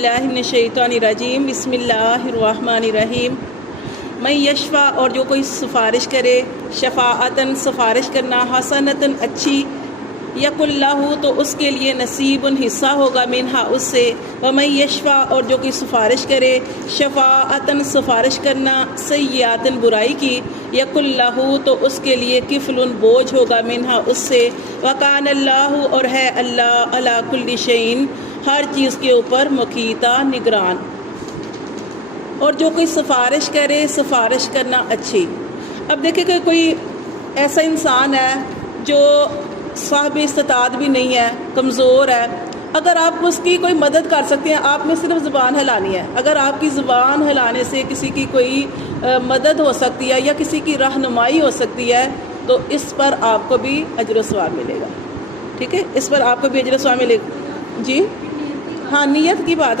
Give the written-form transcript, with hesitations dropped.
اللہ من الشیطان الرجیم بسم اللہ الرحمن الرحیم من یشفع اور جو کوئی سفارش کرے، شفاعتاً سفارش کرنا، حسنتاً اچھی، یقل لہ تو اس کے لیے نصیب حصہ ہوگا، منہا اس سے، ومن یشفع اور جو کوئی سفارش کرے، شفاعتاً سفارش کرنا، سیئاتاً برائی کی، یقل لہ تو اس کے لیے کفل بوجھ ہوگا، منہا اس سے، وکان اللہ اور ہے اللہ علی کل شیء ہر چیز کے اوپر مقیتا نگران۔ اور جو کوئی سفارش کرے، سفارش کرنا اچھی۔ اب دیکھیں کہ کوئی ایسا انسان ہے جو صاحب استطاعت بھی نہیں ہے، کمزور ہے، اگر آپ اس کی کوئی مدد کر سکتے ہیں، آپ نے صرف زبان ہلانی ہے، اگر آپ کی زبان ہلانے سے کسی کی کوئی مدد ہو سکتی ہے یا کسی کی رہنمائی ہو سکتی ہے تو اس پر آپ کو بھی اجر و ثواب ملے گا، ٹھیک ہے، اس پر آپ کو بھی اجر و ثواب ملے گا۔ جی ہاں، نیت کی بات